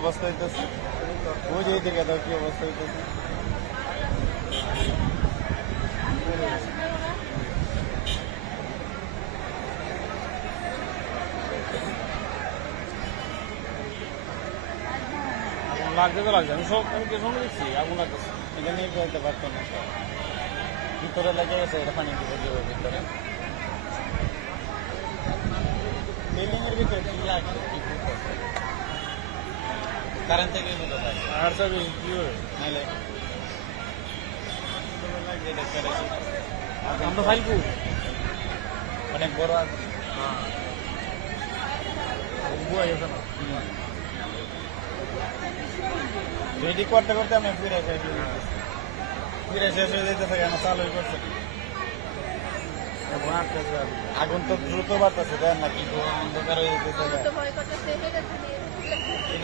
অবস্থা হইতেছে? ওই যে দিকে দাও কি অবস্থা হইতেছে? লাগছে তো লাগছে, আমি পেছনে দেখছি আগুন লাগতেছে। এটা নিয়ে যেতে পারতো না, ভিতরে লেগে গেছে, এটা পানি দিতে দেবে ভিতরে। বিল্ডিং এর ভিতরে কি লাগছে, কি করতেছে? কারেন্ট থেকে হতে পারে আর চাবি কি হবে? নাহলে আমরা ফাইল করি। অনেক বড় আছে। বুয়া গেছে না। রেডি করতে করতে আমি ফিরে শেষ হয়ে যেতেছে কেন, চালু করছে। আগুন তো দ্রুত বাড়তেছে, দেন না কি অন্ধকার হয়ে যেতেছে।